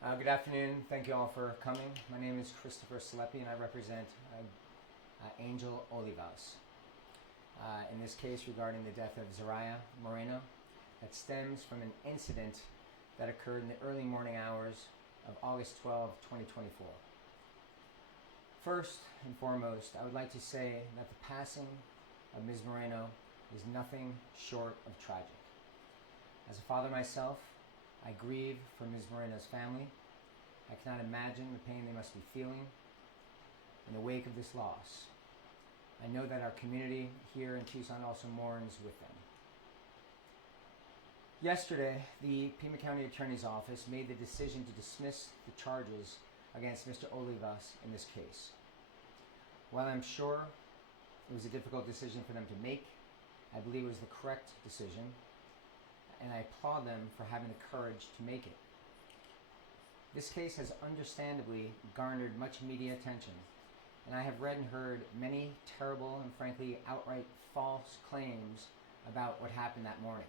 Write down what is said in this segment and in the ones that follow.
Good afternoon. Thank you all for coming. My name is Christopher Salepi and I represent Angel Olivas. In this case regarding the death of Zariah Moreno, that stems from an incident that occurred in the early morning hours of August 12, 2024. First and foremost, I would like to say that the passing of Ms. Moreno is nothing short of tragic. As a father myself, I grieve for Ms. Moreno's family. I cannot imagine the pain they must be feeling in the wake of this loss. I know that our community here in Tucson also mourns with them. Yesterday, the Pima County Attorney's Office made the decision to dismiss the charges against Mr. Olivas in this case. While I'm sure it was a difficult decision for them to make, I believe it was the correct decision, and I applaud them for having the courage to make it. This case has understandably garnered much media attention, and I have read and heard many terrible and frankly outright false claims about what happened that morning.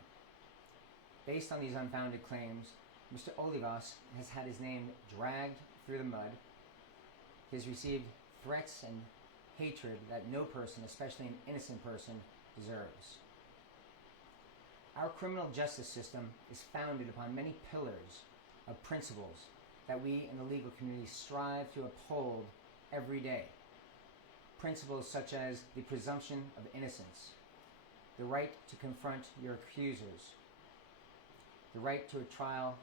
Based on these unfounded claims, Mr. Olivas has had his name dragged through the mud. He has received threats and hatred that no person, especially an innocent person, deserves. Our criminal justice system is founded upon many pillars of principles that we in the legal community strive to uphold every day. Principles such as the presumption of innocence, the right to confront your accusers, the right to a trial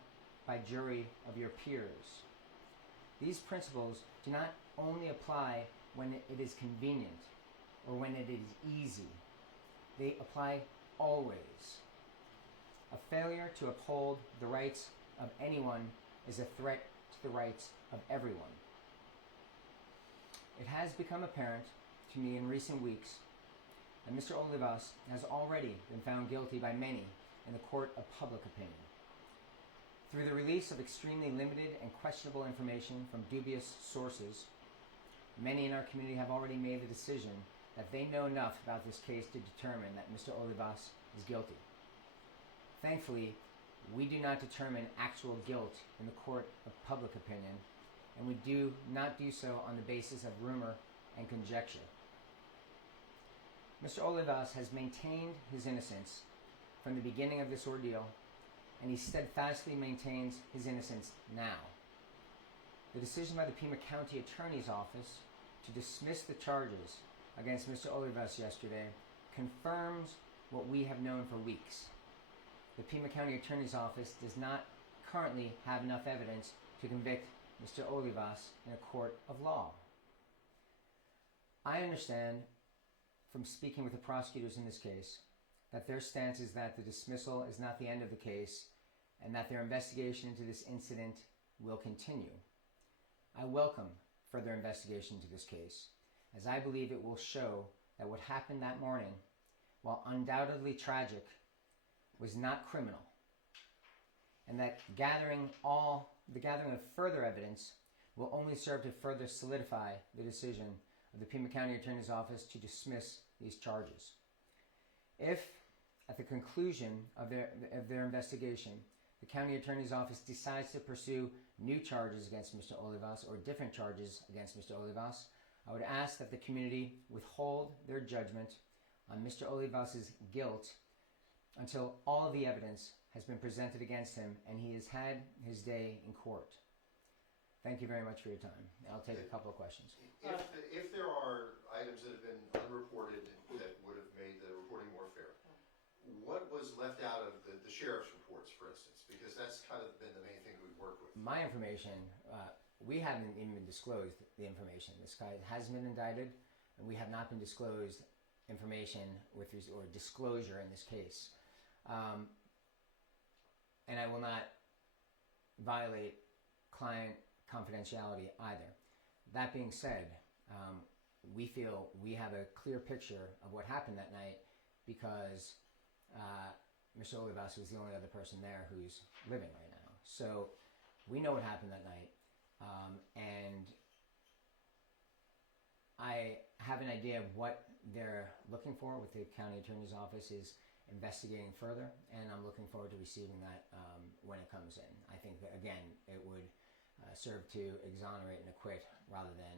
by jury of your peers. These principles do not only apply when it is convenient or when it is easy. They apply always. A failure to uphold the rights of anyone is a threat to the rights of everyone. It has become apparent to me in recent weeks that Mr. Olivas has already been found guilty by many in the court of public opinion. Through the release of extremely limited and questionable information from dubious sources, many in our community have already made the decision that they know enough about this case to determine that Mr. Olivas is guilty. Thankfully, we do not determine actual guilt in the court of public opinion, and we do not do so on the basis of rumor and conjecture. Mr. Olivas has maintained his innocence from the beginning of this ordeal, and he steadfastly maintains his innocence now. The decision by the Pima County Attorney's Office to dismiss the charges against Mr. Olivas yesterday confirms what we have known for weeks. The Pima County Attorney's Office does not currently have enough evidence to convict Mr. Olivas in a court of law. I understand from speaking with the prosecutors in this case that their stance is that the dismissal is not the end of the case and that their investigation into this incident will continue. I welcome further investigation into this case, as I believe it will show that what happened that morning, while undoubtedly tragic, was not criminal, and that the gathering of further evidence will only serve to further solidify the decision of the Pima County Attorney's Office to dismiss these charges. If, at the conclusion of their investigation, the County Attorney's Office decides to pursue new charges against Mr. Olivas or different charges against Mr. Olivas, I would ask that the community withhold their judgment on Mr. Olivas' guilt until all of the evidence has been presented against him and he has had his day in court. Thank you very much for your time. I'll take a couple of questions. If there are items that have been unreported that would have made the reporting more fair, what was left out of the sheriff's reports, for instance? Because that's kind of been the main thing we've worked with. My information, we haven't even been disclosed the information. This guy hasn't been indicted, and we have not been disclosed information or disclosure in this case. And I will not violate client confidentiality either. That being said, we feel we have a clear picture of what happened that night because Mr. Olivas was the only other person there who's living right now. So we know what happened that night, and I have an idea of what they're looking for, what the county attorney's office is investigating further, and I'm looking forward to receiving that when it comes in. I think that, again, it would serve to exonerate and acquit rather than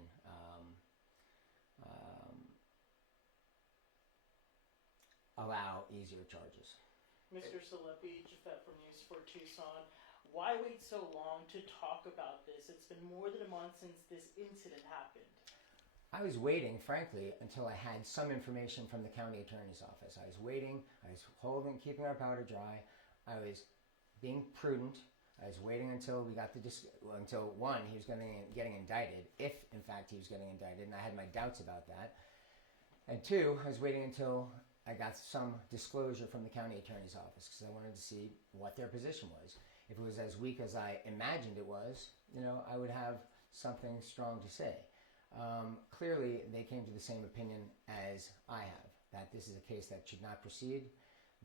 allow easier charges. Mr. Salepi, Jafet from News for Tucson. Why wait so long to talk about this? It's been more than a month since this incident happened. I was waiting, frankly, until I had some information from the county attorney's office. I was waiting. I was keeping our powder dry. I was being prudent. I was waiting until we got until one, he was getting indicted, if in fact he was getting indicted, and I had my doubts about that. And two, I was waiting until I got some disclosure from the county attorney's office because I wanted to see what their position was. If it was as weak as I imagined it was, I would have something strong to say. Clearly, they came to the same opinion as I have, that this is a case that should not proceed,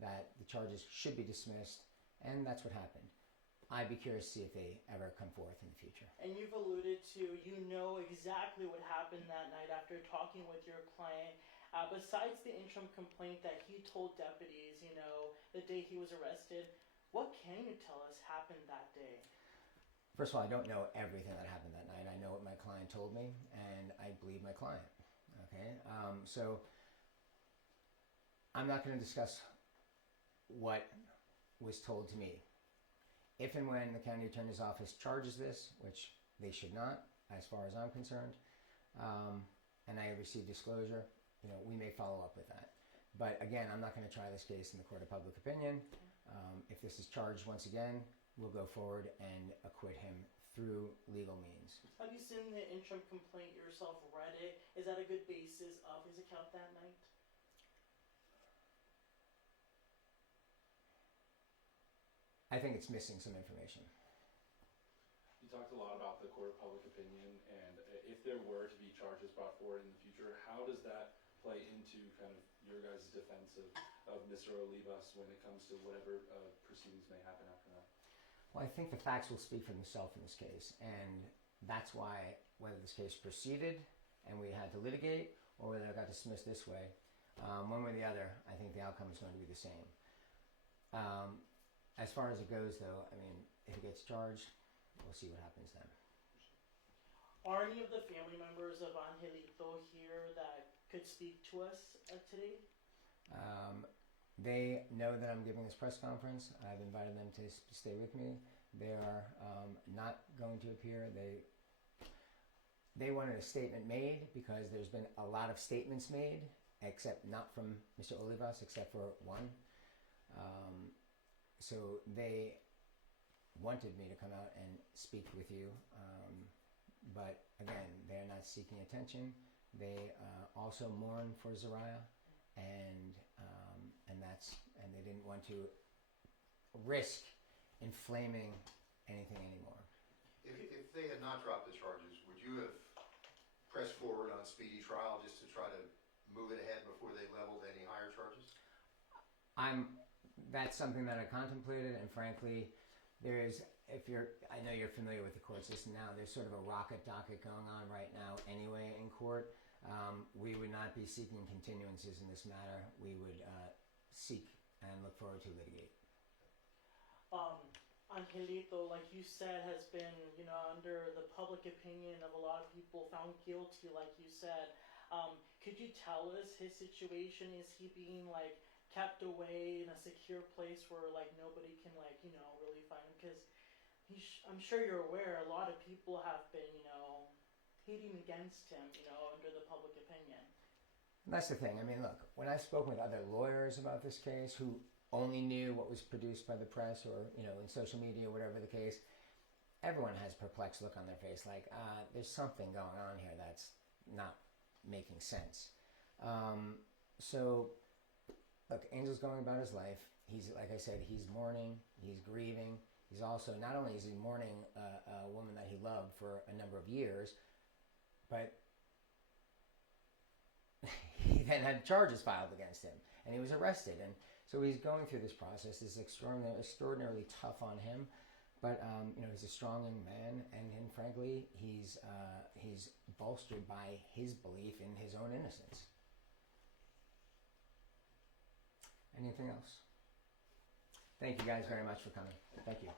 that the charges should be dismissed, and that's what happened. I'd be curious to see if they ever come forth in the future. And you've alluded to, exactly what happened that night after talking with your client. Besides the interim complaint that he told deputies, the day he was arrested, what can you tell us happened that day? First of all, I don't know everything that happened that night. I know what my client told me, and I believe my client. Okay, so I'm not going to discuss what was told to me. If and when the county attorney's office charges this, which they should not, as far as I'm concerned, and I receive disclosure, we may follow up with that. But again, I'm not going to try this case in the court of public opinion. If this is charged once again, we'll go forward and acquit him through legal means. Have you seen the interim complaint yourself, read it? Is that a good basis of his account that night? I think it's missing some information. You talked a lot about the court of public opinion, and if there were to be charges brought forward in the future, how does that play into kind of your guys' defense of Mr. Olivas when it comes to whatever proceedings may happen after that? Well, I think the facts will speak for themselves in this case, and that's why whether this case proceeded and we had to litigate or whether it got dismissed this way, one way or the other, I think the outcome is going to be the same. As far as it goes, though, if it gets charged, we'll see what happens then. Are any of the family members of Angelito here that could speak to us today? They know that I'm giving this press conference. I've invited them to stay with me. They are not going to appear. They wanted a statement made because there's been a lot of statements made, except not from Mr. Olivas, except for one. So they wanted me to come out and speak with you, but again, they're not seeking attention. They also mourn for Zariah, and they didn't want to risk inflaming anything anymore. If they had not dropped the charges, would you have pressed forward on speedy trial just to try to move it ahead before they leveled any higher charges? That's something that I contemplated, and frankly, I know you're familiar with the court system now, there's sort of a rocket docket going on right now anyway in court. We would not be seeking continuances in this matter. We would seek and look forward to litigate. Angelito, like you said, has been, under the public opinion of a lot of people, found guilty, like you said. Could you tell us his situation? Is he being, kept away in a secure place where, nobody can, really find him? Because I'm sure you're aware, a lot of people have been, hating against him, under the public opinion. That's the thing. Look, when I've spoken with other lawyers about this case who only knew what was produced by the press or, in social media, whatever the case, everyone has a perplexed look on their face, there's something going on here that's not making sense. So, look, Angel's going about his life. He's, like I said, he's mourning, he's grieving. He's also, not only is he mourning a woman that he loved for a number of years, but he then had charges filed against him, and he was arrested. And so he's going through this process. It's extraordinarily tough on him, but he's a strong young man, and frankly, he's bolstered by his belief in his own innocence. Anything else? Thank you guys very much for coming. Thank you.